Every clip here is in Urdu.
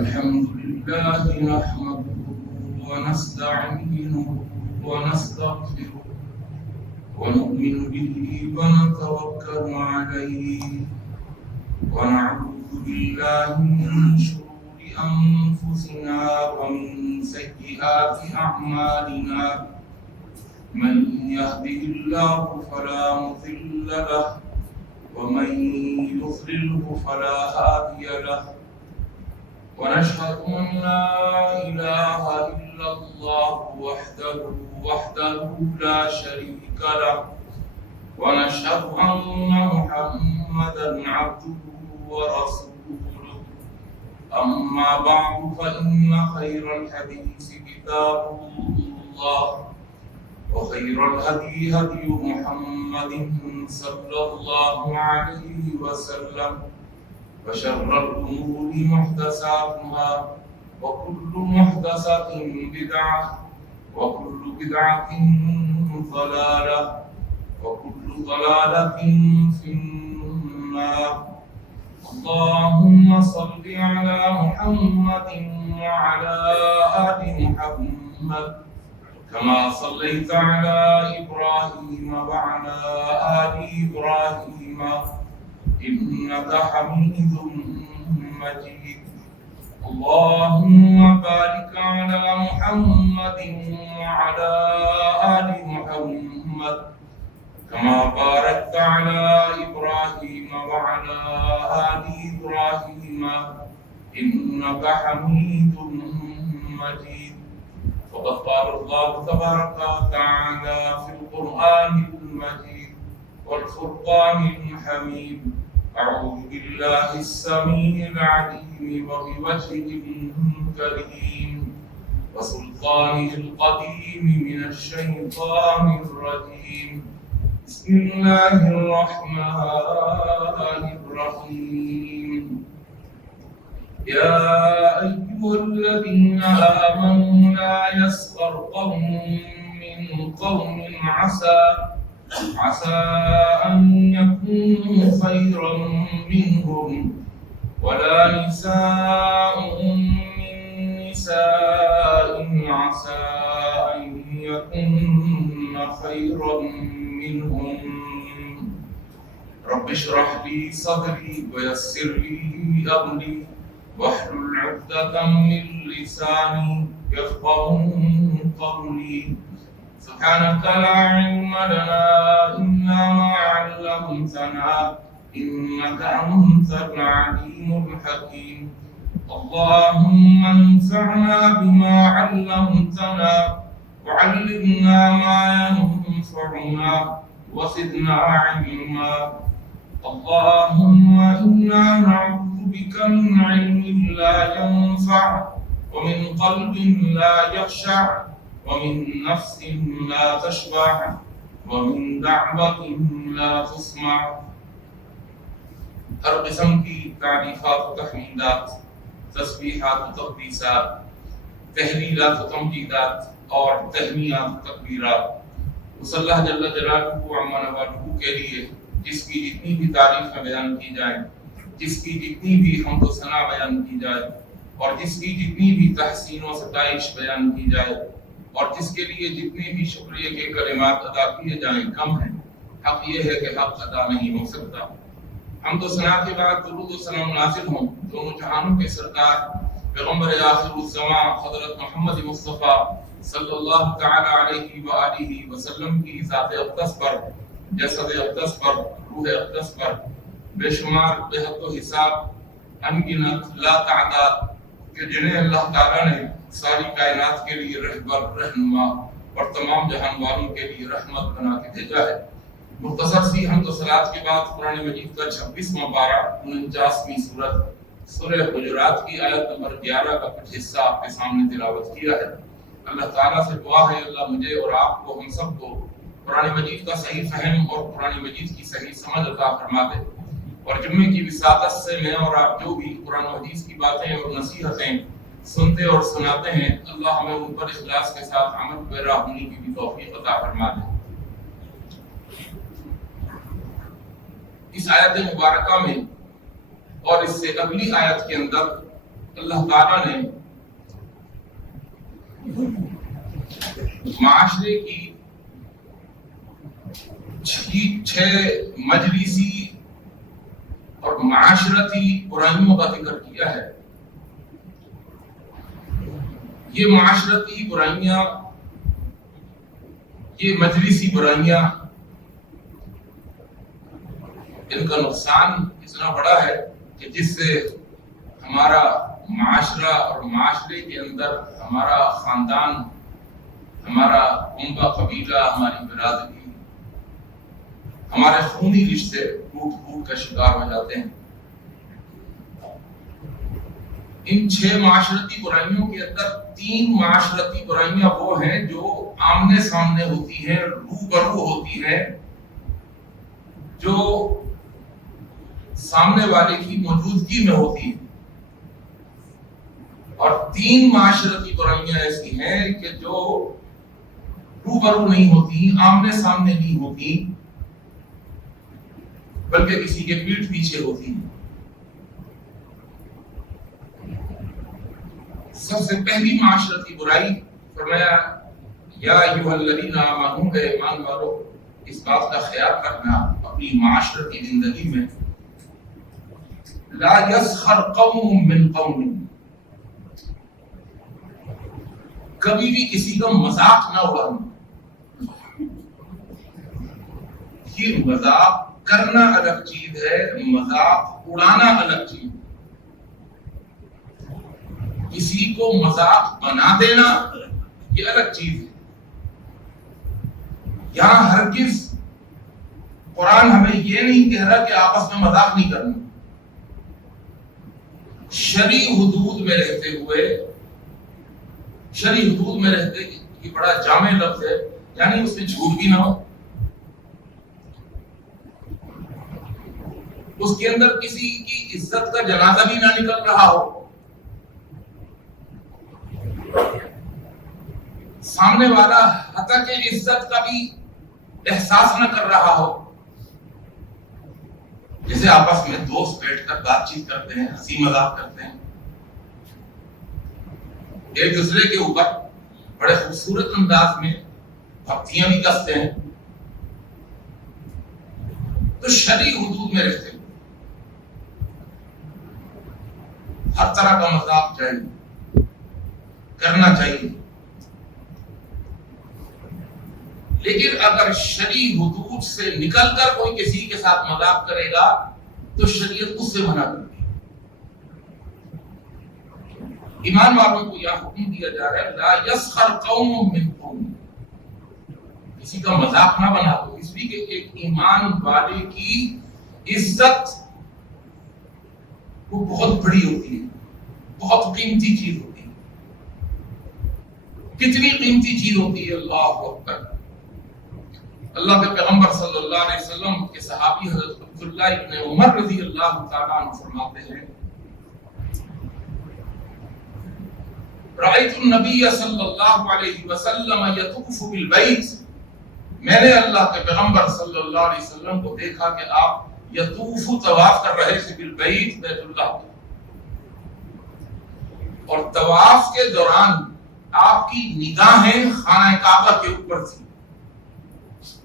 الحمد لله نحمده ونستعينه ونستغفره ونؤمن به ونتوكل عليه ونعوذ بالله من شرور أنفسنا ومن سيئات أعمالنا من يهده الله فلا مضل له ومن يضلله فلا هادي له ونشهد أن لا إله إلا الله وحده لا شريك له ونشهد أن محمدا عبده ورسوله أما بعد فإن خير الحديث كتاب الله وخير الهدي هدي محمد صلى الله عليه وسلم وشر الأمور محدثاتها وكل محدثة بدعة وكل بدعة ضلالة وكل ضلالة في النار. اللهم صل على محمد وعلى آل محمد كما صليت على إبراهيم وعلى آل إبراهيم إنك حميد مجيد. اللهم بارك على محمد وعلى آل محمد كما باركت على إبراهيم وعلى آل إبراهيم إنك حميد مجيد. وقد قال الله تبارك وتعالى في القرآن المجيد والفرقان الحميد: أعوذ بالله السميع العليم وبوجهه الكريم وسلطانه القديم من الشيطان الرجيم. بسم الله الرحمن الرحيم. يا أيها الذين آمنوا لا يسخر قوم من قوم عسى أن يكونوا خيرا منهم ولا نساء من نساء عسى أن يكون خيرا منهم. رب اشرح لي صدري ويسر لي أمري واحلل عقدة من لساني يفقهوا قولي. سبحانك لا علم لنا إلا ما علمتنا إنك أنت العليم الحكيم. اللهم انفعنا بما علمتنا وعلمنا ما ينفعنا وزدنا علما. اللهم إنا نعوذ بك من علم لا ينفع ومن قلب لا يخشع ومن نفس لا تشبع ومن دعوة لا تسمع. ہر قسم کی تعریفات و تحمیدات، تسبیحات و تقدیسات، تحلیلات و تمجیدات اور تہنیات و تکبیرات اس اللہ جل جلالہ عما نوالہ کے لیے جس کی جتنی بھی تعریفیں بیان کی جائیں، جس کی جتنی بھی حمد و ثنا بیان کی جائے اور جس کی جتنی بھی تحسین و ستائش بیان کی جائے اور جس کے لیے جتنے بھی شکریہ کے کلمات ادا کیے جائیں کم ہیں. حق یہ ہے کہ حق ادا نہیں ہو سکتا. حمد و ثنا کے بعد درود و سلام نازل ہوں دونوں جہانوں کے سردار پیغمبر آخر الزمان حضرت محمد مصطفیٰ صلی اللہ تعالی علیہ وآلہ وسلم کی ذات اقدس پر، جسد اقدس پر، روح اقدس پر بے شمار بے حد و حساب انگنت لا تعداد کہ جنہیں اللہ تعالیٰ نے ساری کائنات کے لیے رہبر، رہنما اور تمام جہان والوں کے لیے رحمت بنا کے بھیجا ہے. مختصر سی حمد و صلات کے بعد قرآن مجید کا 26واں پارہ 49ویں سورت سورہ حجرات کی آیت نمبر 11 کا کچھ حصہ آپ کے سامنے تلاوت کیا ہے. اللہ تعالیٰ سے دعا ہے اللہ مجھے اور آپ کو، ہم سب کو قرآن مجید کا صحیح فہم اور قرآن مجید کی صحیح سمجھ عطا فرما دے. اور جمعے کی وساطت سے میں اور آپ جو بھی قرآن و حدیث کی باتیں اور نصیحتیں سنتے اور سناتے ہیں، اللہ ہمیں ان پر اخلاص کے ساتھ عمل پیرا ہونے کی بھی توفیق عطا فرما دے. اس آیت مبارکہ میں اور اس سے اگلی آیت کے اندر اللہ تعالیٰ نے معاشرے کی چھ مجلسی اور معاشرتی برائیوں کا ذکر کیا ہے. یہ معاشرتی برائیاں، یہ مجلسی برائیاں، ان کا نقصان اتنا بڑا ہے کہ جس سے ہمارا معاشرہ اور معاشرے کے اندر ہمارا خاندان، ہمارا کنبہ قبیلہ، ہماری برادری، ہمارے خونی رشتے ٹوٹ پھوٹ کا شکار ہو جاتے ہیں. ان چھ معاشرتی برائیوں کے اندر تین معاشرتی برائیاں وہ ہیں جو آمنے سامنے ہوتی ہیں، روبرو ہوتی ہیں، جو سامنے والے کی موجودگی میں ہوتی ہیں. اور تین معاشرتی برائیاں ایسی ہیں کہ جو روبرو نہیں ہوتی، آمنے سامنے نہیں ہوتی، بلکہ کسی کے پیٹھ پیچھے ہوتی ہیں. سب سے پہلی معاشرتی برائی فرمایا یا ایھا الذین آمنوا، اے ایمان والو، اس بات کا خیال رکھنا اپنی معاشرتی زندگی میں، لا یسخر قوم من قوم، کبھی بھی کسی کا مذاق نہ اڑانا. یہ مذاق کرنا الگ چیز ہے، مذاق اڑانا الگ چیز ہے. کسی کو مذاق بنا دینا یہ الگ چیز ہے. یہاں ہرگز قرآن ہمیں یہ نہیں کہہ رہا کہ آپس میں مذاق نہیں کرنا. شرعی حدود میں رہتے ہوئے، شرعی حدود میں رہتے، یہ بڑا جامع لفظ ہے، یعنی اس میں جھوٹ بھی نہ ہو، اس کے اندر کسی کی عزت کا جنازہ بھی نہ نکل رہا ہو، سامنے والا حتیٰ کہ عزت کا بھی احساس نہ کر رہا ہو. جیسے آپس میں دوست بیٹھ کر بات چیت کرتے ہیں، ہنسی مذاق کرتے ہیں، ایک دوسرے کے اوپر بڑے خوبصورت انداز میں پھپتیاں بھی کستے ہیں. تو شرعی حدود میں رہتے ہوئے ہر طرح کا مذاق چاہیے، کرنا چاہیے. لیکن اگر شرعی حدود سے نکل کر کوئی کسی کے ساتھ مذاق کرے گا تو شریعت اس سے منع کرتی ہے. ایمان والوں کو یہ حکم دیا جا رہا ہے لا یسخر قوم من قوم، کسی کا مذاق نہ بنا دو، اس لیے کہ ایک ایمان والے کی عزت وہ بہت بڑی ہوتی ہے، بہت قیمتی چیز ہوتی ہے. کتنی قیمتی چیز ہوتی ہے، اللہ اکبر. اللہ کے پیغمبر صلی اللہ علیہ وسلم کے صحابی حضرت عبداللہ ابن عمر رضی اللہ تعالیٰ عنہ فرماتے ہیں رأیت النبی صلی اللہ علیہ وسلم یطوف بالبیت، میں نے اللہ کے پیغمبر صلی اللہ علیہ وسلم کو دیکھا کہ آپ یطوف طواف کر رہے تھے بالبیت، بیت اللہ، اور طواف کے دوران آپ کی نگاہیں خانہ کعبہ کے اوپر تھی.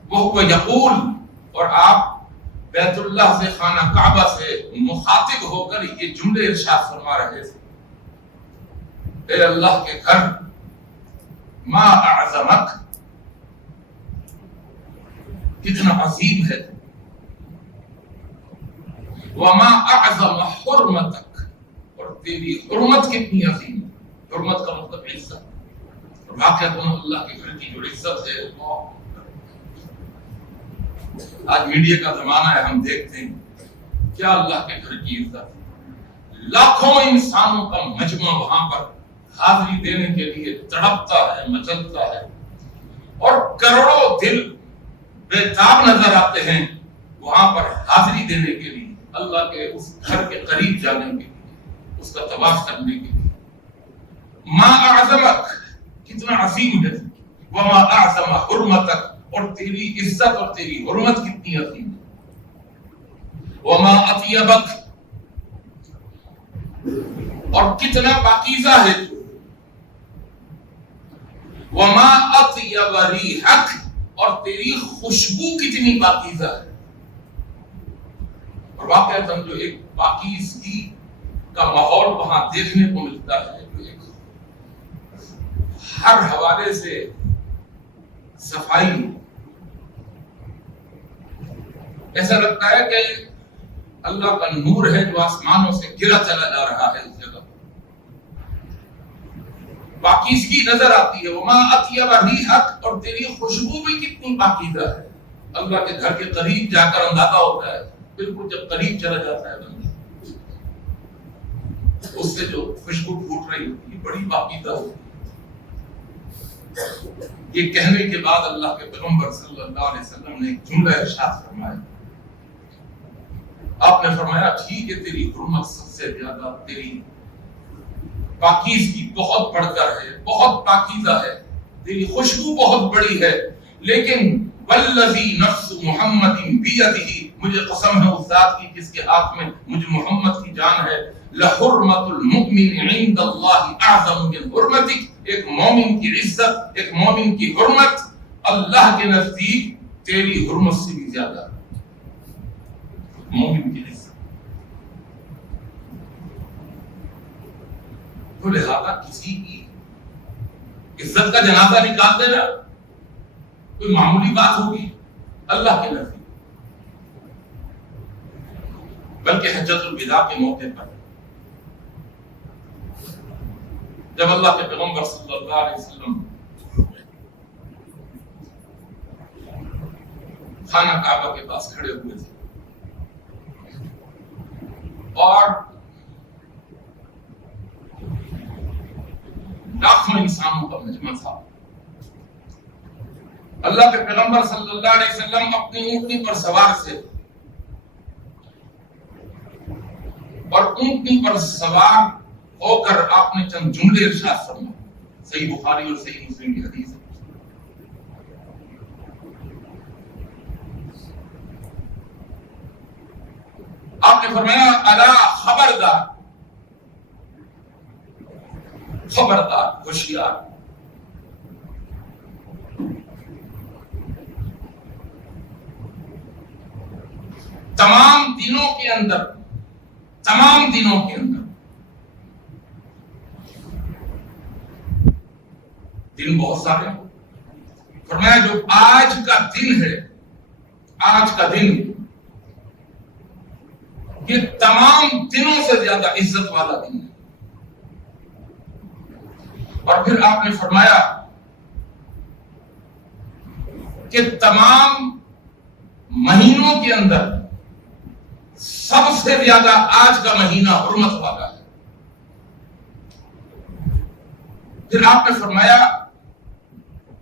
وہ یقول، اور آپ بیت اللہ سے، خانہ کعبہ سے مخاطب ہو کر یہ جملے ارشاد فرما رہے تھے، اے اللہ کے گھر، ما اعظمک، کتنا عظیم ہے، وما اعظم حرمتک، اور تیری حرمت کتنی عظیم ہے. حرمت کا مطلب عزت، اور واقعہ اللہ کے گھر کی جو عزت ہے. آج میڈیا کا زمانہ ہے، ہم دیکھتے ہیں کیا اللہ کے گھر کی عزت، لاکھوں انسانوں کا مجمع وہاں پر حاضری دینے کے لیے تڑپتا ہے، مچلتا ہے، اور کروڑوں دل بے-تاب نظر آتے ہیں وہاں پر حاضری دینے کے لیے، اللہ کے اس گھر کے قریب جانے کے لیے، اس کا طواف کرنے کے لیے. ما اعظمک، کتنا عظیم ہے، وما اعظم حرمتک، اور تیری عزت اور تیری حرمت کتنی عظیم ہے. وما اطیبک، اور کتنا پاکیزہ ہے تو، وما اطیب ریحک، اور تیری خوشبو کتنی پاکیزہ ہے. اور واقعتاً جو ایک پاکیزگی کا ماحول وہاں دیکھنے کو ملتا ہے، جو ایک ہر حوالے سے صفائی، ایسا لگتا ہے کہ اللہ کا نور ہے جو آسمانوں سے گرا چلا جا رہا ہے. اس جگہ پاکیزگی نظر آتی ہے. وما اطیب ریحک، اور تیری خوشبو بھی کتنی پاکیزہ ہے. اللہ کے گھر کے قریب جا کر اندازہ ہوتا ہے، بالکل جب قریب چلا جاتا ہے بندہ، اس سے جو خوشبو پھوٹ رہی ہوتی ہے بڑی پاکیزہ ہوتی ہے. یہ کہنے کے بعد اللہ کے پیغمبر صلی اللہ علیہ وسلم نے ایک جملہ ارشاد فرمایا. آپ نے فرمایا ٹھیک ہے تیری حرمت سب سے زیادہ، تیری پاکیزگی بہت بڑھ کر ہے، بہت پاکیزہ ہے، تیری خوشبو بہت بڑی ہے، لیکن والذی نفس محمد بیدہ، مجھے قسم ہے اس ذات کی جس کے ہاتھ میں مجھے محمد کی جان ہے، لحرمت المؤمن عند اللہ اعظم من حرمتک، ایک مومن کی عزت، ایک مومن کی حرمت اللہ کے نزدیک تیری حرمت سے بھی زیادہ ہے. مومن کی عزت، تو لہذا کسی کی عزت کا جنازہ نکال دینا کوئی معمولی بات ہوگی اللہ کے نزدیک؟ بلکہ حجۃ الوداع کے موقع پر جب اللہ کے پیغمبر صلی اللہ علیہ وسلم خانہ کعبہ کے پاس کھڑے ہوئے تھے اور لاکھوں انسانوں کا مجمع تھا، اللہ کے پیغمبر صلی اللہ علیہ وسلم اپنی اونٹنی پر سوار تھے، اور اونٹنی پر سوار ہو کر آپ نے چند جملے ارشاد فرمائے. صحیح بخاری اور صحیح مسلم کی حدیث ہے. آپ نے فرمایا الا خبردار، خبردار، ہوشیار، تمام دنوں کے اندر دن بہت سارے، فرمایا جو آج کا دن ہے، آج کا دن یہ تمام دنوں سے زیادہ عزت والا دن ہے. اور پھر آپ نے فرمایا کہ تمام مہینوں کے اندر سب سے زیادہ آج کا مہینہ حرمت والا ہے. پھر آپ نے فرمایا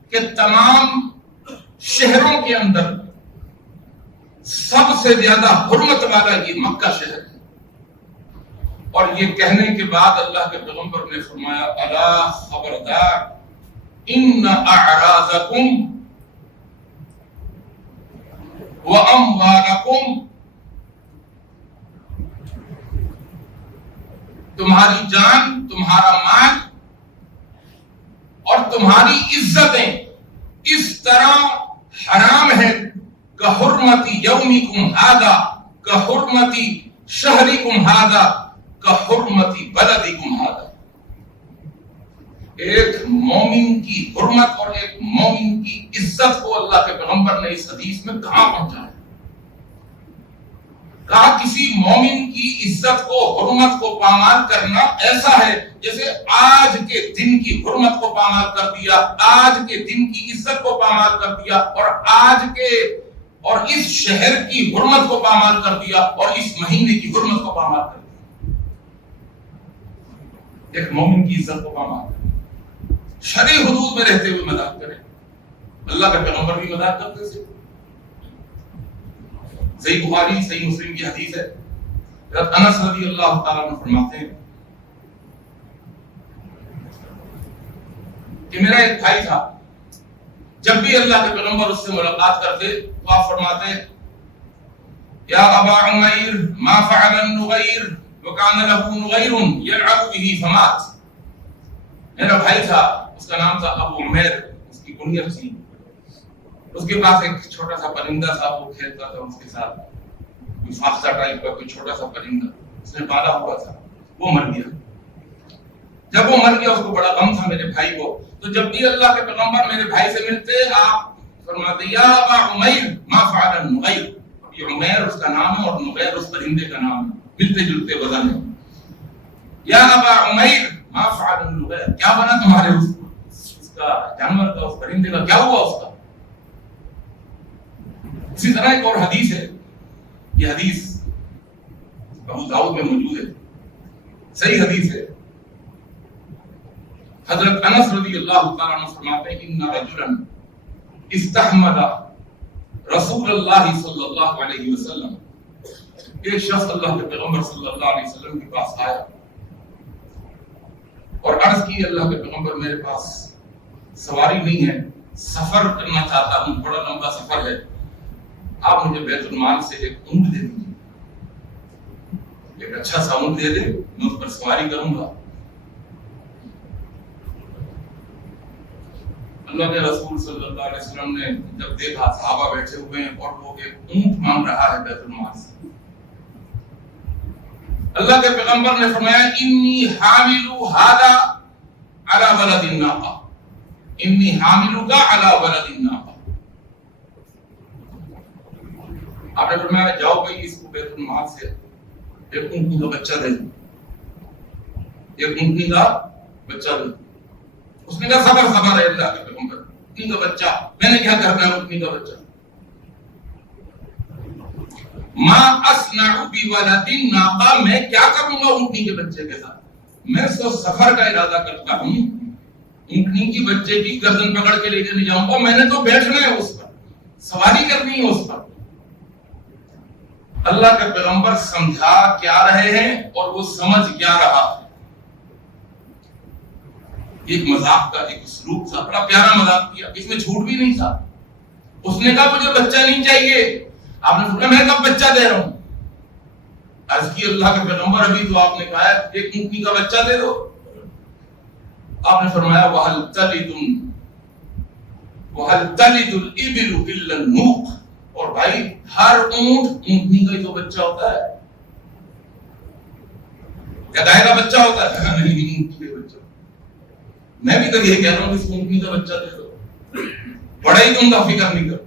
کہ تمام شہروں کے اندر سب سے زیادہ حرمت والا یہ مکہ شہر ہے. اور یہ کہنے کے بعد اللہ کے پیغمبر نے فرمایا الا خبردار ان اعراضکم واموالکم، تمہاری جان، تمہارا مال اور تمہاری عزتیں اس طرح حرام ہے کحرمتی یومکم ھذا، کحرمتی شہرکم ھذا، کحرمتی بلدکم ھذا. ایک مومن کی حرمت اور ایک مومن کی عزت کو اللہ کے پیغمبر نے اس حدیث میں کہاں پہنچایا؟ کہا کسی مومن کی عزت کو، حرمت کو پامال کرنا ایسا ہے جیسے آج کے دن کی حرمت کو پامال کر دیا، آج کے دن کی عزت کو پامال کر دیا، اور اور اس شہر کی حرمت کو پامال کر دیا، اور اس مہینے کی حرمت کو پامال کر دیا. ایک مومن کی عزت کو پامال کرے، شرعی حدود میں رہتے ہوئے مذاق کرے. اللہ کا پیغمبر بھی مذاق کرتے تھے. صحیح بخاری صحیح مسلم کی حدیث ہے، حضرت انس رضی اللہ تعالیٰ عنہ فرماتے ہیں کہ میرا ایک بھائی تھا، جب بھی اللہ کے پیغمبر اس سے ملاقات کرتے تو آپ فرماتے یا ابا عمیر ما فعل النغیر وکان له نغیر یلعب به فمات. میرا بھائی تھا، اس کا نام تھا ابو عمیر، اس کی کنیت تھی. اس کے پاس ایک چھوٹا سا پرندہ تھا، وہ کھیلتا تھا اس کے ساتھ، کوئی فاختہ ٹائپ کا کوئی چھوٹا سا پرندہ اس نے پالا ہوا تھا. وہ مر گیا. جب وہ مر گیا اس کو بڑا غم تھا میرے بھائی کو. تو جب بھی اللہ کے پیغمبر میرے بھائی سے ملتے آپ فرماتے یا ابا عمیر ما فعل النغیر. یہ عمیر اس کا نام ہے اور نغیر اس پرندے کا نام ہے، ملتے جلتے وزن ہے. یا ابا عمیر ما فعل النغیر، کیا بنا تمہارے اس کا جانور کا، اس پرندے کا کیا ہوا اس کا. اسی طرح ایک اور حدیث ہے، یہ حدیث ابو داؤد میں موجود ہے، صحیح حدیث ہے. حضرت انس رضی اللہ تعالیٰ عنہ فرماتے ہیں ان رجلا استحمل رسول اللہ صلی اللہ علیہ وسلم. ایک شخص اللہ کے پیغمبر صلی اللہ علیہ وسلم کے پاس آیا اور عرض کی اللہ کے پیغمبر میرے پاس سواری نہیں ہے، سفر کرنا چاہتا ہوں، بڑا لمبا سفر ہے، آپ مجھے بیت المال سے ایک اونٹ دے دیجیے، ایک اچھا سا اونٹ دے دے، میں اس پر سواری کروں گا. اللہ کے رسول صلی اللہ علیہ وسلم نے جب دیکھا صحابہ بیٹھے ہوئے ہیں اور وہ ایک اونٹ مانگ رہا ہے بیت المال سے، اللہ کے پیغمبر نے فرمایا انی حامل ھذا علی ولد الناقہ، انی حاملک علی ولد الناقہ. آپ نے فرمایا جاؤ بھائی اس کو بیت المال سے ایک اونٹنی کا بچہ دے دو، ایک اونٹنی کا بچہ دے دو. اس نے کہا صبر صبر ہے اللہ کے پیغمبر، اونٹنی کا بچہ میں نے کیا کرنا ہے اونٹنی کا بچہ. ما اصنع بولد الناقہ، میں کیا کروں گا اونٹنی کے بچے کے ساتھ. میں تو سفر کا ارادہ کرتا ہوں، اونٹنی کی بچے کی گردن پکڑ کے لے کے نہیں جاؤں گا، میں نے تو بیٹھنا ہے اس پر، سواری کرنی ہے اس پر. اللہ کے پیغمبر سمجھا کیا رہے ہیں اور وہ سمجھ کیا رہا ہے. ایک مذاق کا ایک اسلوب تھا، بڑا پیارا مذاق کیا، اس میں جھوٹ بھی نہیں تھا. اس نے کہا مجھے بچہ نہیں چاہیے. آپ نے فرمایا میں کب بچہ دے رہا ہوں. عرض کی اللہ کے پیغمبر ابھی تو آپ نے کہا ایک اونٹنی کا بچہ دے دو. آپ نے فرمایا وَهَلْ تَلِدُ الْإِبِلُ إِلَّا النُّوقَ. اور بھائی ہر اونٹ اونٹنی کا ہی تو بچہ ہوتا ہے، کیا گائے کا بچہ ہوتا ہے؟ نہیں، اونٹنی کا بچہ. میں بھی تو یہ کہہ رہا ہوں کہ اونٹنی کا بچہ دے دو، بڑا ہی تم کا فکر نہیں کرو.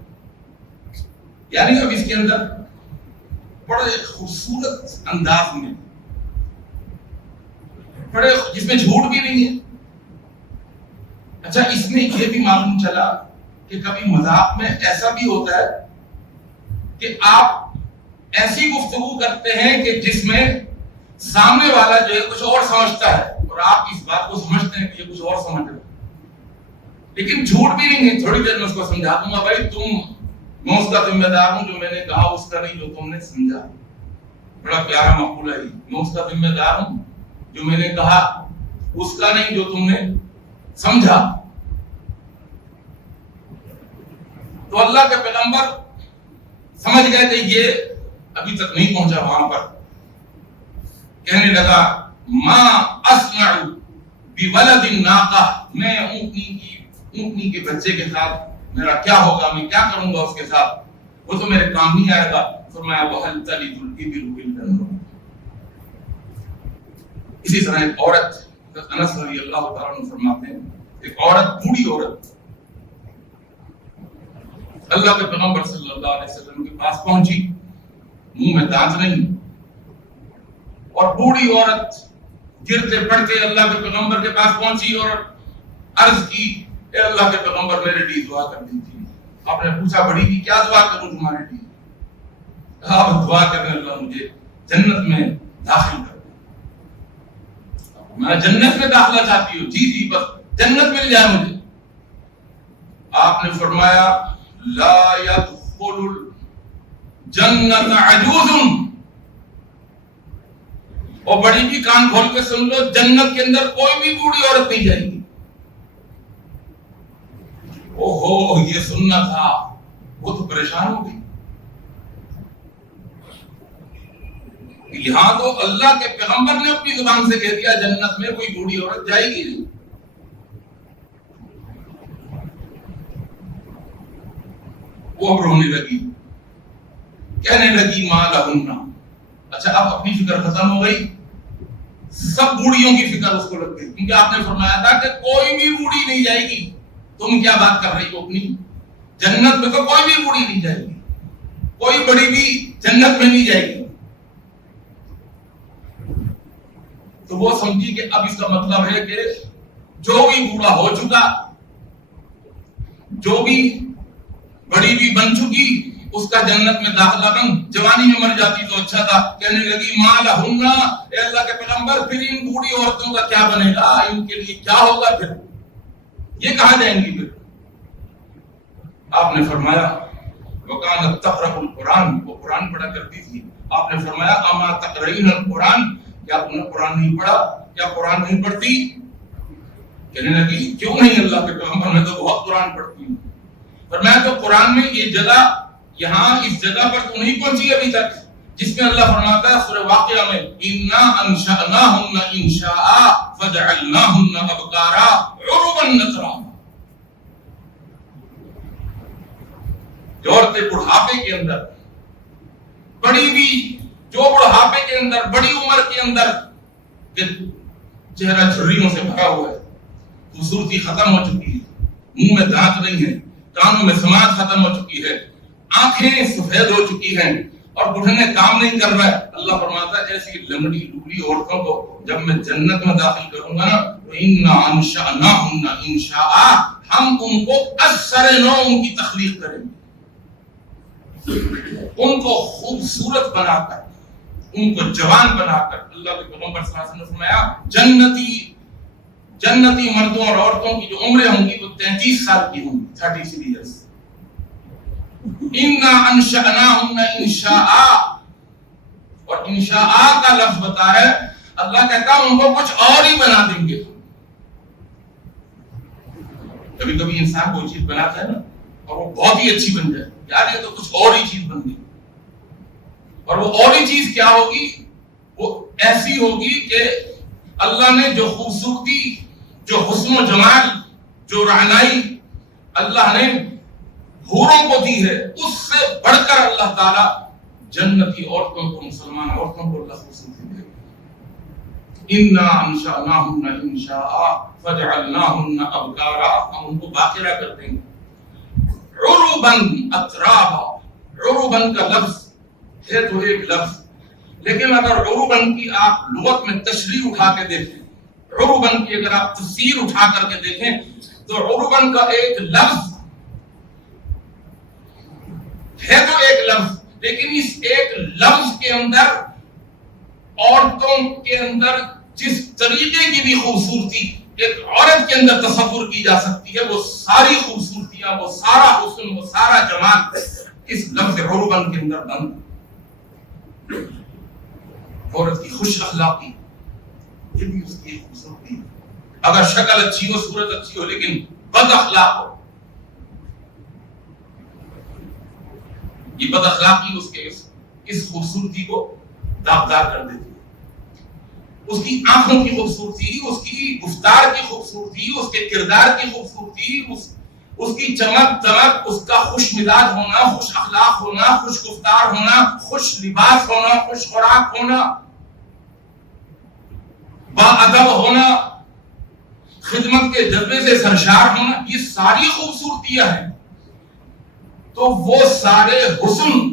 یعنی اب اس کے اندر بڑے خوبصورت انداز میں، بڑے جس میں جھوٹ بھی نہیں ہے. اچھا اس میں یہ بھی معلوم چلا کہ کبھی مذاق میں ایسا بھی ہوتا ہے کہ آپ ایسی گفتگو کرتے ہیں کہ جس میں سامنے والا جو ہے کچھ اور سمجھتا ہے اور آپ اس بات کو سمجھتے ہیں کہ یہ کچھ اور سمجھ رہے ہیں، لیکن جھوٹ بھی نہیں ہے. تھوڑی دیر میں اس کو سمجھا دوں گا بھائی میں اس کا ذمہ دار ہوں، جو میں نے کہا اس کا نہیں جو تم نے سمجھا. بڑا پیارا مقولہ ہے، میں اس کا ذمہ دار ہوں، جو میں نے کہا اس کا نہیں جو تم نے سمجھا. تو اللہ کے پیغمبر سمجھ گئے کہ یہ ابھی تک نہیں پہنچا وہاں پر. کہنے لگا ما اصنع بولد الناقہ، میں اونٹنی کے بچے کے ساتھ میرا کیا ہوگا، میں کیا کروں گا اس کے ساتھ، وہ تو میرے کام نہیں آئے گا. فرمایا وَهَلْ تَلِدُ الْإِبِلُ إِلَّا النُّوقَ. اسی طرح ایک عورت، انس رضی اللہ تعالیٰ عنہ فرماتے ہیں ایک عورت، بوڑھی عورت اللہ کے پیغمبر صلی اللہ علیہ وسلم کے پاس پہنچی، منہ میں دانت نہیں، اور بوڑھی عورت گرتے پڑتے اللہ کے پیغمبر کے پاس پہنچی اور عرض کی اے اللہ کے پیغمبر میرے لیے دعا کر دیجیے. آپ نے پوچھا بڑی کی کیا دعا کروں تمہارے لیے؟ آپ دعا کریں اللہ مجھے جنت میں داخل کر دے. میں جنت میں داخلہ چاہتی ہوں. جی جی بس جنت مل جائے مجھے. آپ نے فرمایا لا يدخل الجنت عجوز. اور بڑی بھی کان کھول کے سن لو، جنت کے اندر کوئی بھی بوڑھی عورت نہیں جائے گی. اوہو یہ سننا تھا، وہ تو پریشان ہو گئی. یہاں تو اللہ کے پیغمبر نے اپنی زبان سے کہہ دیا جنت میں کوئی بوڑھی عورت جائے گی نہیں. وہ اب رونے لگی, کہنے لگی ما لہن. اچھا اب اپنی فکر ختم ہو گئی, سب بوڑھیوں کی فکر اس کو لگ گئی, کیونکہ آپ نے فرمایا تھا کہ کوئی بھی بوڑھی نہیں جائے گی. تم کیا بات کر رہی ہو اپنی, جنت میں تو کوئی بھی بوڑھی نہیں جائے گی, کوئی بڑی بھی جنت میں نہیں جائے گی. تو وہ سمجھی کہ اب اس کا مطلب ہے کہ جو بھی بوڑھا ہو چکا, جو بھی بڑی بھی بن چکی, اس کا جنت میں داخلہ بن, جوانی میں مر جاتی تو اچھا تھا. کہنے لگی ما لہن, اے اللہ کے پیغمبر پھر ان بوڑھی عورتوں کا کیا بنے گا, ان کے لیے کیا ہوگا, پھر یہ کہاں جائیں گی. پھر آپ نے فرمایا وکانت تقرأ القرآن, وہ قرآن پڑھا کرتی تھی. آپ نے فرمایا اما تقرئین القرآن, کیا تم نے قرآن نہیں پڑھا, کیا قرآن نہیں پڑھتی. کہنے لگی کیوں نہیں اللہ کے پیغمبر, میں تو بہت قرآن پڑھتی ہوں. پر میں تو قرآن میں یہ جگہ, یہاں اس جگہ پر تو نہیں پہنچی ابھی تک جس میں اللہ فرماتا ہے سورہ واقعہ میں انا انشأناہن انشاء فجعلناہن ابکارا عربا نترابا. جو عورتیں بڑھاپے کے اندر, بڑی بھی جو بڑھاپے کے اندر, بڑی عمر کے اندر چہرہ جھریوں سے بھرا ہوا ہے, خوبصورتی ختم ہو چکی ہے, منہ میں دانت نہیں ہے, کانوں میں سماعت ختم ہو چکی ہے, آنکھیں سفید ہو چکی ہیں اور بڑھنے کام نہیں کر رہا ہے. اللہ فرماتا ہے ایسی لنگڑی لولی عورتوں کو جب میں جنت میں داخل کروں گا نا, تو انا انشأناہن انشاء, ہم ان کو اثر نو ان کی تخلیق کریں گے, ان کو خوبصورت بنا کر, ان کو جوان بنا کر. اللہ کے پیغمبر صلی اللہ علیہ وسلم نے فرمایا جنتی مردوں اور عورتوں کی جو عمریں ہوں گی وہ 33 سال کی ہوں گی, 33 ایئرس. انا انشأناہن انشاء, اور انشاء کا لفظ بتا ہے اللہ کہتا ہے ان کو کچھ اور ہی بنا دیں گے. کبھی کبھی انسان کوئی چیز بناتا ہے نا اور وہ بہت ہی اچھی بن جائے, یار یہ تو کچھ اور ہی چیز بن گئی. اور وہ اور ہی چیز کیا ہوگی, وہ ایسی ہوگی کہ اللہ نے جو خوبصورتی, جو حسن و جمال, جو رعنائی اللہ نے حوروں کو دی ہے, اس سے بڑھ کر اللہ تعالیٰ جنتی عورتوں کو, مسلمان عورتوں کو اللہ خوبصورتی دے گا. انا انشأناہن انشاء فجعلناہن ابکارا, ہم ان کو باقرہ کر دیں گے. عرباً اترابا, عرباً کا لفظ ہے تو ایک لفظ, لیکن اگر عرباً کی آپ لغت میں تشریح اٹھا کے دیکھیں, عرباً کی اگر آپ تفسیر اٹھا کر کے دیکھیں تو عرباً کا ایک لفظ ہے تو ایک لفظ, لیکن اس ایک لفظ کے اندر عورتوں کے اندر جس طریقے کی بھی خوبصورتی ایک عورت کے اندر تصور کی جا سکتی ہے, وہ ساری خوبصورتیاں, وہ سارا حسن, وہ سارا جمال اس لفظ عرباً کے اندر بند. عورت کی خوش اخلاقی یہ بھی اس کی خوبصورتی. اگر شکل اچھی ہو, صورت اچھی ہو, لیکن بد اخلاق ہو, یہ بد اخلاقی اس کے اس خوبصورتی کو داغدار کر دیتی ہے. اس کی آنکھوں کی خوبصورتی, اس کی گفتار کی خوبصورتی, اس کے کردار کی خوبصورتی, اس کی چمک دمک, اس کا خوش مزاج ہونا, خوش اخلاق ہونا, خوش گفتار ہونا, خوش لباس ہونا, خوش خوراک ہونا, با ادب ہونا, خدمت کے جذبے سے سرشار ہونا, یہ ساری خوبصورتیاں ہیں. تو وہ سارے حسن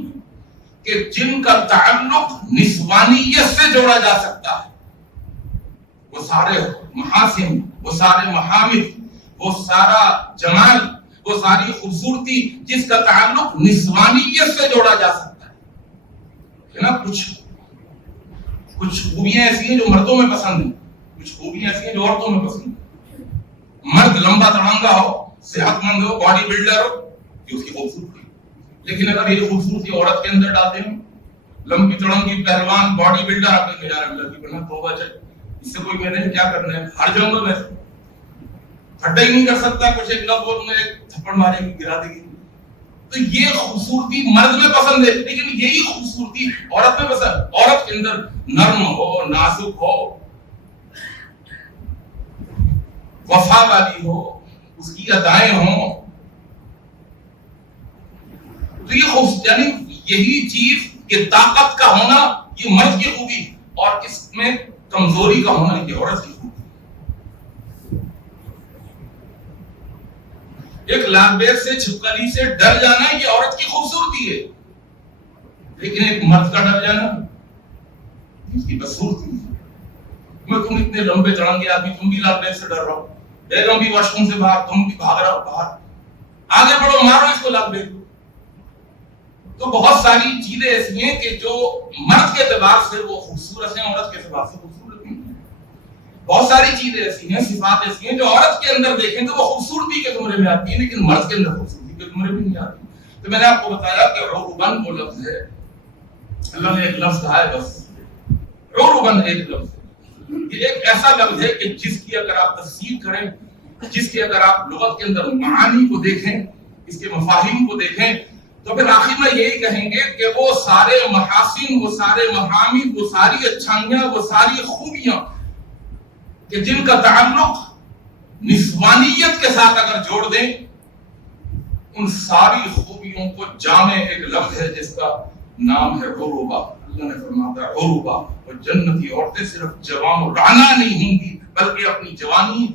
کہ جن کا تعلق نسوانیت سے جوڑا جا سکتا ہے, وہ سارے محاسن, وہ سارے محامد, وہ سارا جمال, وہ ساری خوبصورتی جس کا تعلق نسوانیت سے جوڑا جا سکتا ہے نا. کچھ خوبیاں ایسی ہیں جو مردوں میں پسند ہیں, کچھ خوبیاں ایسی ہیں جو عورتوں میں پسند ہیں. مرد لمبا تڑانگا ہو, صحت مند ہو, باڈی بلڈر ہو, یہ اس کی خوبصورتی. لیکن اگر یہ خوبصورتی عورت کے اندر ڈالتے ہیں, لمبی تڑنگی پہلوان باڈی بلڈر, آپ نے یار اللہ کی بنا توبہ چل, اس سے کوئی میں نے کیا کرنا ہے, ہر جاؤں گا میں سے, پھٹا ہی نہیں کر سکتا, کچھ ایک لفظ میں ایک تھپڑ مارے گی, گرا دے گی. تو یہ خوبصورتی مرد میں پسند ہے, لیکن یہی خوبصورتی عورت میں بس عورت کے اندر نرم ہو، نازک ہو، وفا والی ہو، اس کی ادائیں ہوں، تو یہ یعنی یہی چیز، یہ طاقت کا ہونا یہ مرد کی خوبی، اور اس میں کمزوری کا ہونا یہ عورت کی خوبی۔ ایک لانبیر سے، چھپکلی سے ڈر جانا یہ عورت کی خوبصورتی ہے، لیکن ایک مرد کا ڈر جانا اس کی بدصورتی ہے۔ میں تم اتنے لمبے چڑھنگے آدمی، تم بھی لانبیر سے ڈر رہا ہو، بیگم بھی واش روم سے باہر، تم بھی بھاگ رہا ہو باہر، آگے بڑھو، مارو اس کو لانبیر کو۔ تو بہت ساری چیزیں ایسی ہیں کہ جو مرد کے اعتبار سے وہ خوبصورت ہیں، عورت کے اعتبار سے خوبصورت نہیں ہیں۔ بہت ساری چیزیں ایسی ہیں، صفات ایسی ہیں جو عورت کے اندر دیکھیں تو وہ خوبصورتی کے زمرے میں آتی ہیں، لیکن مرد کے اندر خوبصورتی کے زمرے میں نہیں آتی۔ تو میں نے آپ کو بتایا کہ عروبن وہ لفظ ہے، اللہ نے ایک لفظ کہا ہے بس، عروبن ایک لفظ ہے، یہ ایک ایسا لفظ ہے کہ جس کی اگر آپ تفسیر کریں، جس کی اگر آپ لغت کے اندر معانی کو دیکھیں، اس کے مفاہیم کو دیکھیں، تو پھر آخر میں یہی کہیں گے کہ وہ سارے محاسن، وہ سارے محامد، وہ ساری اچھائیاں، وہ ساری خوبیاں کہ جن کا تعلق نسوانیت کے ساتھ اگر جوڑ دیں، ان ساری خوبیوں کو جامع ایک لفظ ہے جس کا نام ہے عروبہ۔ اللہ نے فرمایا عروبہ، وہ جنتی عورتیں صرف جوان و رانا نہیں ہوں گی بلکہ اپنی جوانی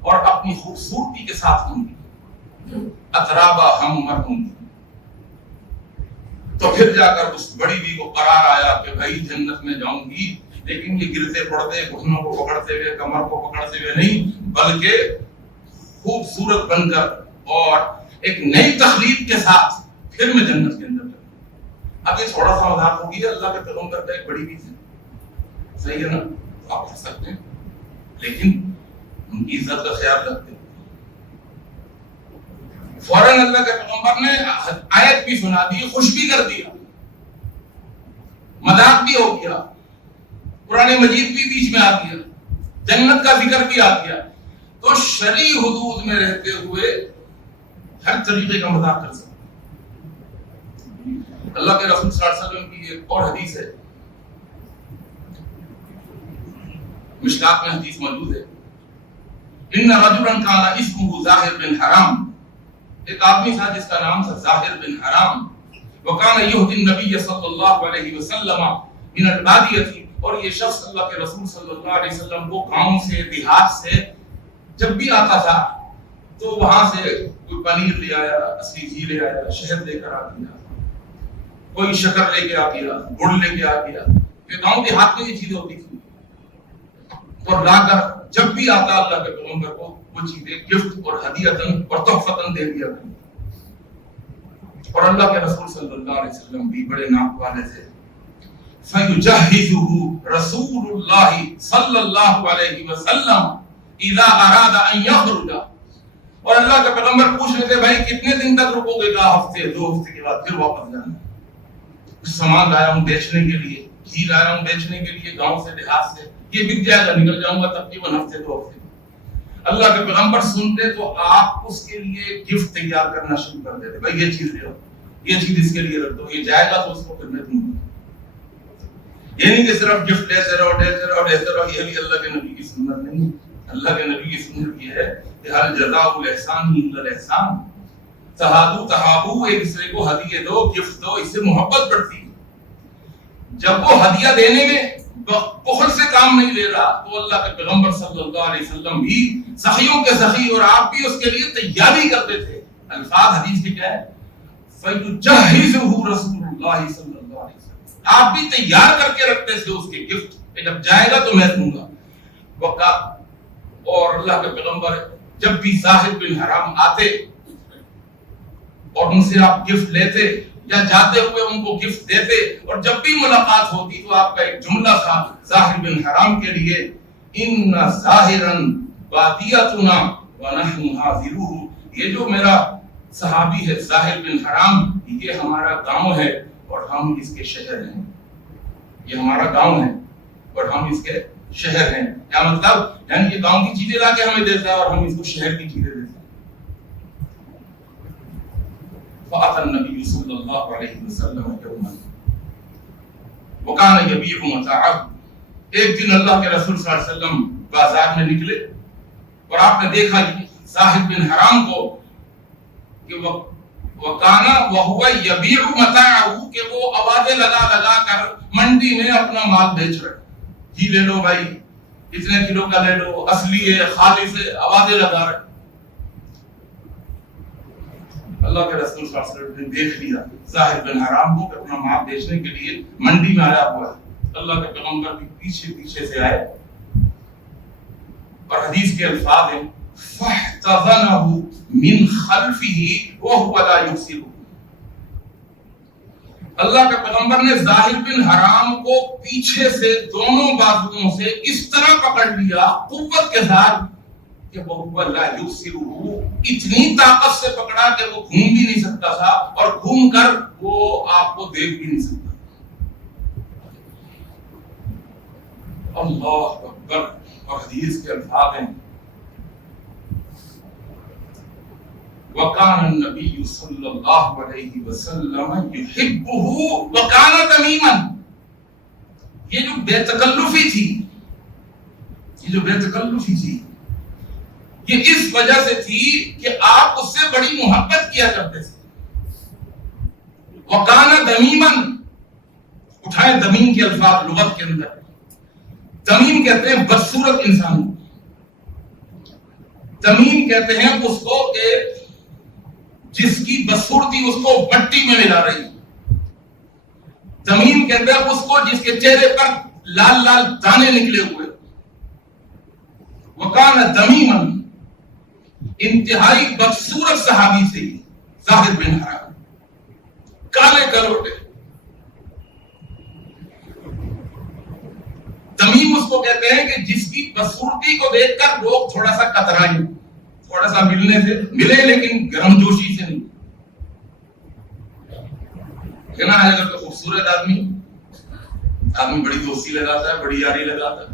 اور اپنی خوبصورتی کے ساتھ ہوں گی، اترابہ ہم عمر ہوں گی۔ تو پھر جا کر اس بڑی بھی کو قرار آیا کہ بھائی جنت میں جاؤں گی، لیکن یہ گرتے پڑتے، گھٹنوں کو پکڑتے ہوئے، کمر کو پکڑتے ہوئے نہیں، بلکہ خوبصورت بن کر اور ایک نئی تخلیق کے ساتھ پھر میں جنت کے اندر جاؤں۔ اب یہ تھوڑا سا مذاق ہو گیا، اللہ کے پیغمبر کا ایک بڑی بھی ہے، صحیح ہے نا، آپ پڑھ سکتے ہیں، لیکن ان کی عزت کا خیال رکھتے ہیں۔ فوراً اللہ کے پیغمبر نے آیت بھی سنا دی، خوش بھی کر دیا، مذاق بھی ہو گیا، قرآن مجید بھی بیچ میں آ گیا، جنت کا ذکر بھی آ گیا۔ تو شرعی حدود میں رہتے ہوئے ہر طریقے کا مذاق کر سکتے۔ اللہ کے رسول صلی اللہ علیہ وسلم کی ایک اور حدیث ہے، مشکات میں حدیث موجود ہے، ان رجلا کان اسمہ ظاہر بن حرام، ایک آدمی تھا جس کا نام تھا ظاہر بن حرام، وکان یہدی النبی صلی اللہ علیہ وسلم من البادیہ، اور یہ شخص اللہ کے رسول صلی اللہ علیہ وسلم کو گاؤں سے، دیہات سے جب بھی آتا تھا تو وہاں سے کوئی پنیر لے آیا، اصلی گھی لے آیا، شہد لے کر آ گیا، کوئی شکر لے کے آ گیا، گڑ لے کے آ گیا، یہ گاؤں دیہات میں یہ چیزیں ہوتی تھی، اور لا کر جب بھی آتا اللہ کے پیغمبر کو وہ چیزیں گفٹ اور ہدیتاً اور تحفتاً دے دیا کرتی۔ اور اللہ کے رسول صلی اللہ علیہ وسلم بھی بڑے ناک والے تھے، فَيُجَهِّزُهُ رَسُولُ اللَّهِ صلی اللہ علیہ وسلم اذا اراد ان يخرج، اور اللہ کے پیغمبر پوچھ رہے تھے بھائی کتنے دن تک رکو گے؟ کہا ہفتے، 2 ہفتے کے بعد پھر واپس جانا۔ کچھ سامان لایا ہوں بیچنے کے لیے، گھی لایا ہوں بیچنے کے لیے گاؤں سے، دیہات سے، یہ بک جائے گا، نکل جاؤں گا تقریباً ہفتے 2 ہفتے۔ اللہ کے پیغمبر سنتے تو آپ اس کے لیے گفٹ تیار کرنا شروع کر دیتے، بھائی یہ چیز لے آؤ، یہ چیز اس کے لیے رکھ دو، یہ جائے گا تو اس کو پھر میں دوں گا۔ یہ نہیں کہ صرف گفٹ لیتے رہو، دیتے رہو، دیتے رہو، یہ بھی اللہ کے نبی کی سنت نہیں۔ اللہ کے نبی کی سنت یہ ہے کہ ہر جزاء الاحسان الا الاحسان، تہادو تہابو، ایک دوسرے کو ہدیے دو، گفٹ دو، اس سے محبت بڑھتی ہے۔ جب وہ ہدیہ دینے میں بخل سے کام نہیں لے رہا تو اللہ کے پیغمبر صلی اللہ علیہ وسلم بھی سخیوں کے سخی، اور آپ بھی اس کے لیے تیاری کرتے تھے۔ الفاظ حدیث کے کیا ہے؟ فَيُجَهِّزُهُ رَسُولُ اللَّهِ صلی اللہ علیہ وسلم، آپ بھی تیار کر کے رکھتے تھے اس کے گفٹ کہ جب جائے گا تو میں دوں گا۔ اور اللہ کے پیغمبر جب بھی ظاہر بن حرام آتے اور ان سے آپ گفٹ لیتے یا جاتے ہوئے ان کو گفٹ دیتے، اور جب بھی ملاقات ہوتی تو آپ کا ایک جملہ تھا ظاہر بن حرام کے لیے، ان ظاہرا بادیتنا ونحن حاضروہ، یہ جو میرا صحابی ہے ظاہر بن حرام، یہ ہمارا گاؤں ہے اور ہم اس کے شہر ہیں، یہ ہمارا گاؤں ہے اور ہم اس کے شہر ہیں۔ کیا مطلب؟ یعنی یہ گاؤں کی چیزیں لا کے ہمیں دیتا ہے اور ہم اس کو شہر کی چیزیں دیتے ہیں۔ فَأَتَى النَّبِيُّ صلی اللہ علیہ وسلم یوما، وکان یبیع متاعہ. ایک دن اللہ کے رسول صلی اللہ علیہ وسلم بازار میں نکلے اور آپ نے دیکھا زاہد بن حرام کو کہ وکانا وہو یبیع متاعہ، کہ وہ آوازیں لگا لگا کر منڈی میں اپنا مال بیچ رہے. جی لے لو بھائی، اتنے کلو کا لے لو، اصلی ہے خالص ہے، آوازیں لگا رہے. اللہ کے رسول صلی اللہ علیہ وسلم نے دیکھ لیا زاہد بن حرام کو کہ اپنا مال بیچنے کے لیے منڈی میں آیا ہوا ہے. اللہ کے پیغمبر بھی پیچھے پیچھے سے آئے اور حدیث کے الفاظ ہیں فَاحْتَضَنَهُ مِنْ خَلْفِهِ وَهُوَ لَا يُبْصِرُ. اللہ کے پیغمبر نے زاہد بن حرام کو پیچھے سے دونوں بازوؤں سے اس طرح پکڑ لیا قوت کے ساتھ کہ وَهُوَ لَا يُبْصِرُ، اتنی طاقت سے پکڑا کہ وہ گھوم بھی نہیں سکتا تھا اور گھوم کر وہ آپ کو دیکھ بھی نہیں سکتا. اللہ اکبر. اور حدیث کے الفاظ ہیں وَكَانَ النَّبِيُّ صلی اللہ علیہ وسلم يُحِبُّهُ وَكَانَ تَمِيمًا. یہ جو بے تکلفی تھی، یہ اس وجہ سے تھی کہ آپ اس سے بڑی محبت کیا کرتے تھے. وَكَانَ تَمِيمًا. اٹھائے دمیم کے الفاظ لغت کے اندر. تمیم کہتے ہیں بدصورت انسان. تمیم کہتے ہیں اس کو کہ جس کی بدصورتی اس کو مٹی میں ملا رہی. تمیم کہتے ہیں اس کو جس کے چہرے پر لال لال دانے نکلے ہوئے. وکان تمیما، انتہائی بدصورت صحابی سے زاہد بن حرام، کالے کلوٹے. تمیم اس کو کہتے ہیں کہ جس کی بدصورتی کو دیکھ کر لوگ تھوڑا سا کترائیں، تھوڑا سا ملے لیکن گرم جوشی سے نہیں. کہنا ہے اگر تو خوبصورت آدمی بڑی دوستی لگاتا ہے، بڑی یاری لگاتا ہے،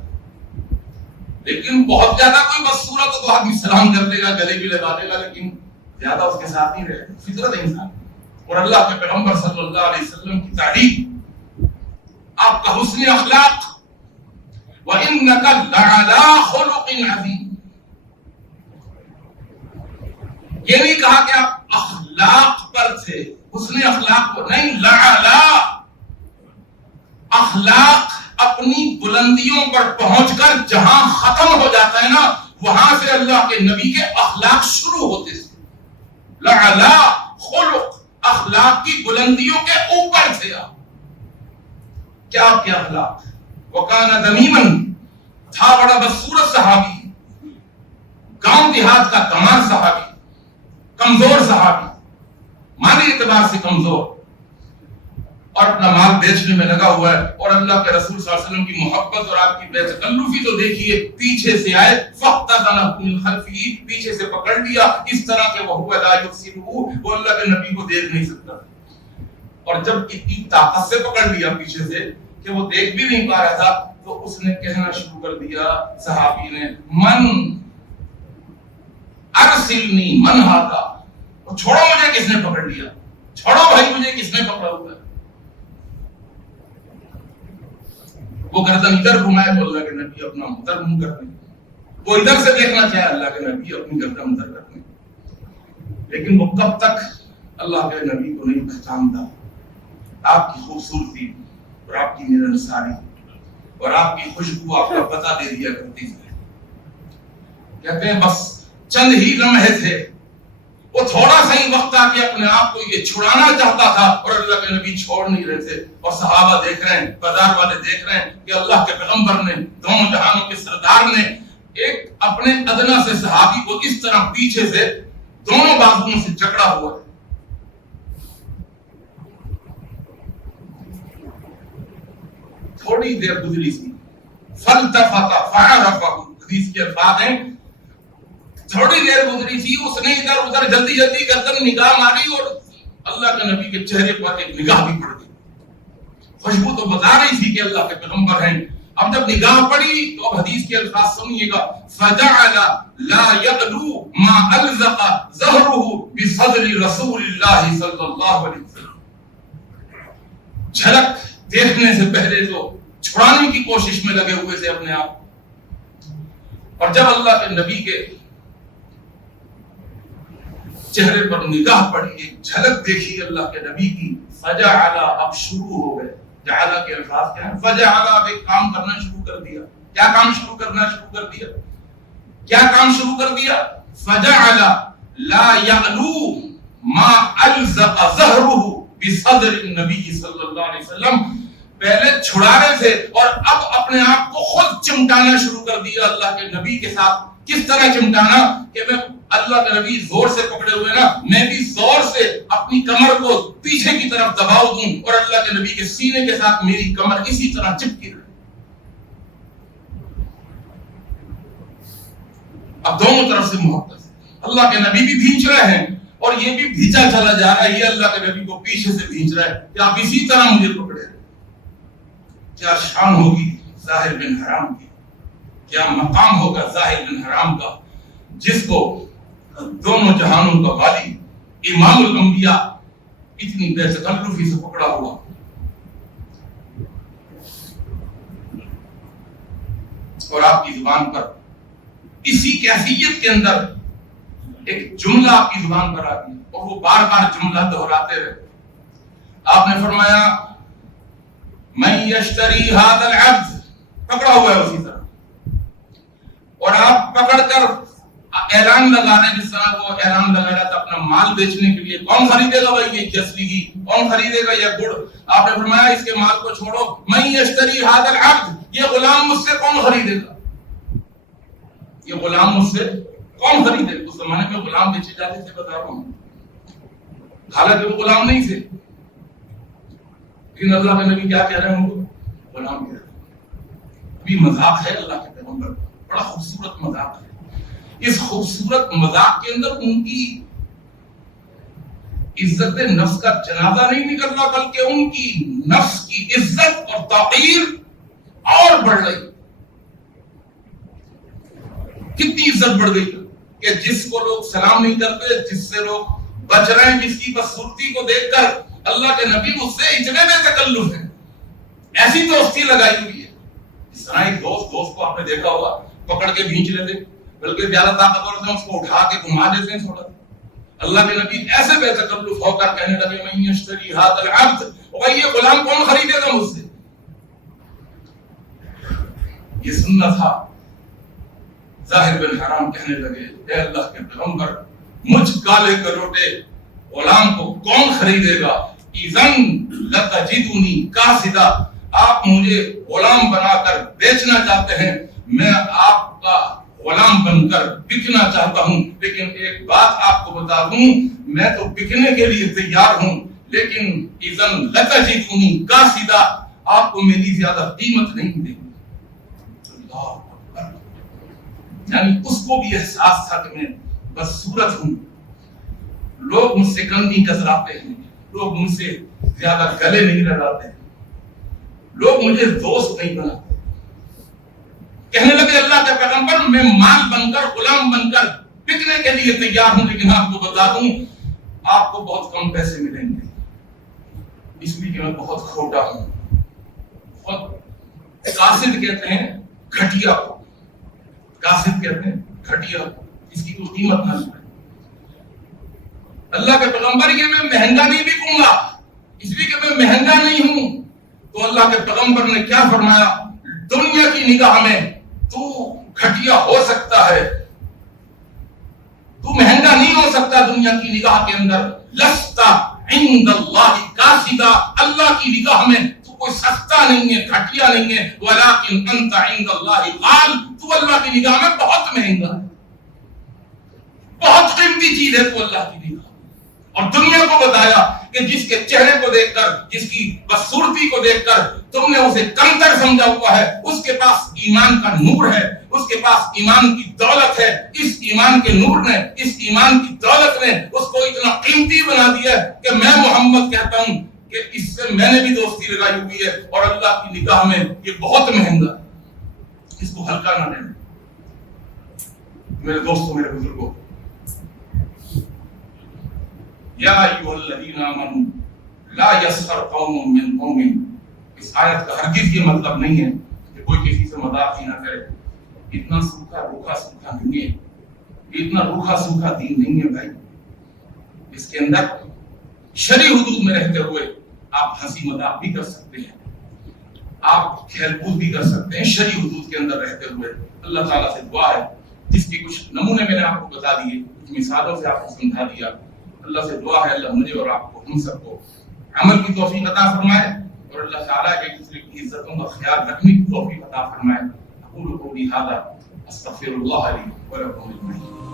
لیکن بہت زیادہ کوئی بدصورت تو آدمی سلام کر لے گا، گلے بھی لگا لے گا، لیکن زیادہ اس کے ساتھ نہیں رہے. فطرت انسان. اور اللہ کے پیغمبر صلی اللہ علیہ وسلم کی تعریف، آپ کا حسن اخلاق، وَإِنَّكَ لَعَلَىٰ خُلُقٍ عَظِيمٍ. یہ نہیں کہا کہ آپ اخلاق پر تھے، حسن اخلاق پر نہیں، لَعَلَىٰ. اخلاق اپنی بلندیوں پر پہنچ کر جہاں ختم ہو جاتا ہے نا، وہاں سے اللہ کے نبی کے اخلاق شروع ہوتے تھے. لَعَلَىٰ خُلُق، اخلاق کی بلندیوں کے اوپر تھے آپ. کیا آپ کے اخلاق؟ وَكَانَ تَمِيمًا، تھا بڑا بدصورت صحابی، گاؤں دیہات کا تمام صحابی، کمزور صحابی، مالی اعتبار سے کمزور، اور اپنا مال بیچنے میں لگا ہوا ہے. اور اللہ کے رسول صلی اللہ علیہ وسلم کی محبت اور آپ کی بے تکلفی تو دیکھیے. پیچھے سے آئے فَاحْتَضَنَهُ مِنْ خَلْفِهِ، پیچھے سے پکڑ لیا اس طرح کہ وَهُوَ لَا يُبْصِرُهُ، وہ اللہ کے نبی کو دیکھ نہیں سکتا. اور جب اتنی طاقت سے پکڑ لیا پیچھے سے کہ وہ دیکھ بھی نہیں پا رہا تھا، تو اس نے کہنا شروع کر دیا صحابی نے، من ارسلنی من ہاذا، چھوڑو مجھے کس نے پکڑ لیا، چھوڑو بھائی مجھے کس نے پکڑا ہوا ہے. وہ گردن ادھر گھمائے تو اللہ کے نبی اپنا ادھر منہ کر دیں، وہ ادھر سے دیکھنا چاہے اللہ کے نبی اپنی گردن ادھر کر دیں. لیکن وہ کب تک اللہ کے نبی کو نہیں پہچانتا. آپ کی خوبصورتی اور آپ کی ملنساری اور آپ کی خوشبو آپ کا پتہ دے دیا کرتی ہے. کہتے ہیں بس چند ہی لمحے تھے، وہ تھوڑا سا ہی وقت آ کے اپنے آپ کو یہ چھڑانا چاہتا تھا اور اللہ کے نبی چھوڑ نہیں رہے تھے. اور صحابہ دیکھ رہے ہیں، بازار والے دیکھ رہے ہیں کہ اللہ کے پیغمبر نے، دونوں جہانوں کے سردار نے ایک اپنے ادنا سے صحابی کو اس طرح پیچھے سے دونوں بازوؤں سے جکڑا ہوا ہے. تھوڑی دیر گزری سی، فَالْتَفَتَ فَعَرَفَهُ، حدیث کے الفاظ ہیں تھوڑی دیر گزری تھی، اس نے ادھر ادھر جلدی جلدی گردن نگاہ ماری اور اللہ کے نبی کے چہرے پر ایک نگاہ بھی پڑ گئی. خوشبو تو بتا رہی تھی کہ اللہ کے پیغمبر ہیں. اب جب نگاہ پڑی تو اب حدیث کے الفاظ سنیے گا، فَجَعَلَ لَا يَغْلُو مَا أَلْزَقَ ظَهْرُهُ بِصَدْرِ رَسُولِ اللَّهِ صلی اللہ علیہ وسلم. جھلک دیکھنے سے پہلے تو چھڑانے کی کوشش میں لگے ہوئے تھے اپنے آپ. اور جب اللہ کے نبی کے چہرے پر نگاہ پڑی, ایک جھلک دیکھی اللہ کے نبی کی, فجعل, اب شروع ہو گئے. جعل کے الفاظ کیا ہیں؟ فجعل, اب ایک کام کرنا شروع کر دیا. کیا کام شروع کر دیا؟ کیا کام شروع کر دیا؟ فجعل لا يعلو ما الزق ظهره بصدر النبي صلی اللہ علیہ وسلم. پہلے چھڑانے سے اور اب اپنے آپ کو خود چمٹانا شروع کر دیا اللہ کے نبی کے ساتھ. کس طرح چمٹانا کہ میں اللہ کے نبی زور سے پکڑے ہوئے نا, میں بھی زور سے اپنی کمر کو پیچھے کی طرف دباؤ دوں اور اللہ کے نبی کے سینے کے ساتھ میری کمر اسی طرح چپکی رہے. اب دونوں طرف سے محبت, اللہ کے نبی بھی بھینچ رہے ہیں اور یہ بھی بھیجا چلا جا رہا ہے, یہ اللہ کے نبی کو پیچھے سے بھینچ رہا ہے کہ آپ اسی طرح مجھے پکڑے. کیا شان ہوگی ظاہر بن حرام کی, کیا مقام ہوگا ظاہر بن حرام کا, جس کو دونوں جہانوں کا والی امام الانبیاء اتنی بے تکلفی سے پکڑا ہوا. اور آپ کی زبان پر اسی کیفیت کے اندر ایک جملہ آپ کی زبان پر آتی ہے اور وہ بار بار جملہ دہراتے رہے. آپ نے فرمایا من یشتری ھذا العبد, پکڑا ہوا ہے اسی طرح, اور آپ پکڑ کر اعلان لگا رہے ہیں جس طرح وہ اعلان لگا رہا تھا اپنا مال بیچنے کے لیے. کون خریدے گا بھائی یہ جسویگی, کون خریدے گا یہ گڑ؟ آپ نے فرمایا اس کے مال کو چھوڑو, من یشتری ھذا العبد, یہ غلام مجھ سے کون خریدے گا؟ یہ غلام مجھ سے کون خریدے؟ اس زمانے میں غلام بیچے جاتے تھے, بتا رہا ہوں, حالانکہ وہ غلام نہیں تھے, لیکن اللہ کے نبی کیا کہہ رہے ہیں, ان کو غلام کہہ رہے ہیں. بھی مذاق ہے اللہ کے پیغمبر, بڑا خوبصورت مذاق ہے. اس خوبصورت مذاق کے اندر ان کی عزت نفس کا جنازہ نہیں نکل رہا, بلکہ ان کی نفس کی عزت اور توقیر اور بڑھ رہی. کتنی عزت بڑھ گئی کہ جس کو لوگ سلام نہیں کرتے, جس سے لوگ بچ رہے ہیں, جس کی بدصورتی کو دیکھ کر اللہ کے نبی اس سے اتنے بے تکلف ہیں, ایسی دوستی لگائی ہوئی ہے. اس طرح ایک دوست کو آپ نے دیکھا ہوگا پکڑ کے بھینچ لیتے, بلکہ زیادہ طاقتور سے اس کو اٹھا کے گھما دیتے ہیں تھوڑا. اللہ کے نبی ایسے بے تکلف ہو کر کہنے لگے من یشتری ھذا العبد, اور یہ غلام کون خریدے گا مجھ سے؟ یہ سننا تھا. ظاہر بن حرام کہنے لگے اے اللہ کے پیغمبر, مجھ کالے کروٹے غلام کو کون خریدے گا؟ اذن لتجدنی قاصدا, آپ مجھے غلام بنا کر بیچنا چاہتے ہیں, میں آپ کا غلام بن کر بکنا چاہتا ہوں. لیکن ایک بات آپ کو بتا دوں, میں تو بکنے کے لیے تیار ہوں, لیکن اذن لتجدنی قاصدا, آپ کو میری زیادہ قیمت نہیں دیں گے. اللہ اکبر. یعنی اس کو بھی احساس تھا کہ میں بدصورت ہوں, لوگ مجھ سے کم نہیں کتراتے ہیں, لوگ مجھ سے زیادہ گلے نہیں لگاتے ہیں, لوگ مجھے دوست نہیں بناتے. کہنے لگے اللہ کے پیغمبر, میں مال بن کر, غلام بن کر بکنے کے لیے تیار ہوں, لیکن آپ کو بتا دوں آپ کو بہت کم پیسے ملیں گے, اس لیے کہ میں بہت کھوٹا ہوں. بہت قاصد کہتے ہیں گھٹیا کو, قاصد کہتے ہیں گھٹیا کو, اس کی کوئی قیمت نہ ہے. اللہ کے پیغمبر یہ میں مہنگا نہیں بکوں گا, اس لیے کہ میں مہنگا نہیں ہوں. تو اللہ کے پیغمبر نے کیا فرمایا, دنیا کی نگاہ میں تو گھٹیا ہو سکتا ہے, تو مہنگا نہیں ہو سکتا دنیا کی نگاہ کے اندر. لستا عند اللہ قاصدا, اللہ کی نگاہ میں تو کوئی سستا نہیں ہے, گھٹیا نہیں ہے. ولکن انت عند اللہ غال, تو اللہ کی نگاہ میں بہت مہنگا ہے, بہت قیمتی چیز ہے تو اللہ کی نگاہ. اور دنیا کو بتایا کہ جس کے چہرے کو دیکھ کر, جس کی بدصورتی کو دیکھ کر تم نے اسے کمتر سمجھا ہوا ہے, اس کے پاس ایمان کا نور ہے, اس کے پاس ایمان کی دولت ہے. اس ایمان کے نور نے, اس ایمان کی دولت نے اس کو اتنا قیمتی بنا دیا کہ میں محمد کہتا ہوں کہ اس سے میں نے بھی دوستی لگائی ہوئی ہے, اور اللہ کی نگاہ میں یہ بہت مہنگا ہے, اس کو ہلکا نہ لینا. میرے دوستوں, میرے بزرگوں, یا ایھا الذین آمنوا لا یسخر قوم من قوم, اس آیت کا ہرگز یہ مطلب نہیں ہے کہ کوئی کسی سے مذاق ہی نہ کرے. اتنا روکھا سوکھا نہیں ہے, اتنا روکھا سوکھا دین نہیں ہے بھائی. اس کے اندر شرعی حدود میں رہتے ہوئے آپ ہنسی مذاق بھی کر سکتے ہیں, آپ کھیل کود بھی کر سکتے ہیں شرعی حدود کے اندر رہتے ہوئے. اللہ تعالیٰ سے دعا ہے, جس کی کچھ نمونے میں نے آپ کو بتا دیے, کچھ مثالوں سے آپ کو سمجھا دیا, اللہ سے دعا ہے اللہ مجھے اور آپ کو, ہم سب کو عمل کی توفیق عطا فرمائے, اور اللہ تعالیٰ ایک دوسرے کی عزتوں کا خیال رکھنے کی توفیق عطا فرمائے. اقول قولی ھذا استغفر اللہ لی ولکم اجمعین.